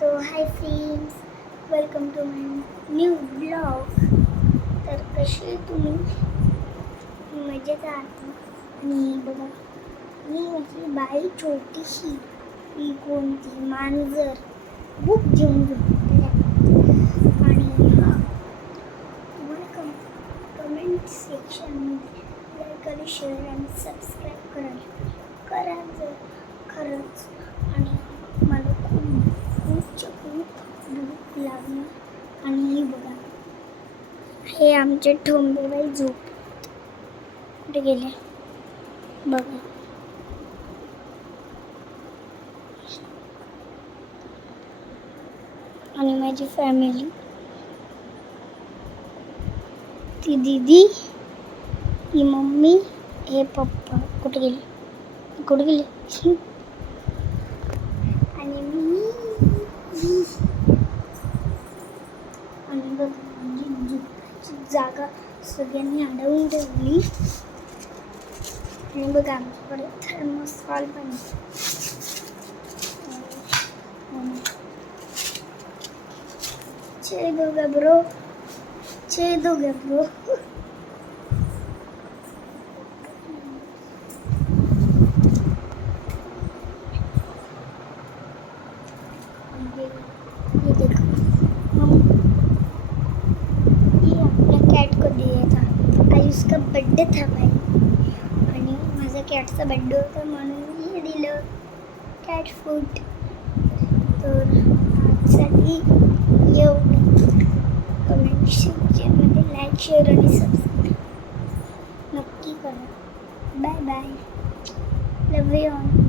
तो hi friends, welcome to my new blog. तर कसे तुम्ही मजेत आहात. आणि बघा, मी माझी बाई छोटीशी ही कोणती मांजर बुक घेऊन झोपते. आणि तुम्हाला कमेंट सेक्शनमध्ये लाईक आणि शेअर आणि सबस्क्राईब करा जर खरंच. आणि मला खूप भूक लागणार. आणि हे बघा, हे आमचे ठोंबेबाई झोप कुठे गेले बघा. आणि माझी फॅमिली, ती दीदी, ही मम्मी, हे पप्पा कुठे गेले आणि मी. आणि बघा, माझी झोपायची जागा सगळ्यांनी अडवून ठेवली. आणि बघा, आमच्याकडे थर्मोस्टॉल पण छे दो ब्रो. ये देखो, ये आपला कॅट को दिया था. आज उसका बर्थडे था भाई. आणि माझा कॅटचा बर्थडे होता म्हणून हे दिलं कॅट फूड. तर आजसाठी एवढं. कमेंट सेक्शनमध्ये लाईक, शेअर आणि सबस्क्राईब नक्की करा. Bye bye. Love you all.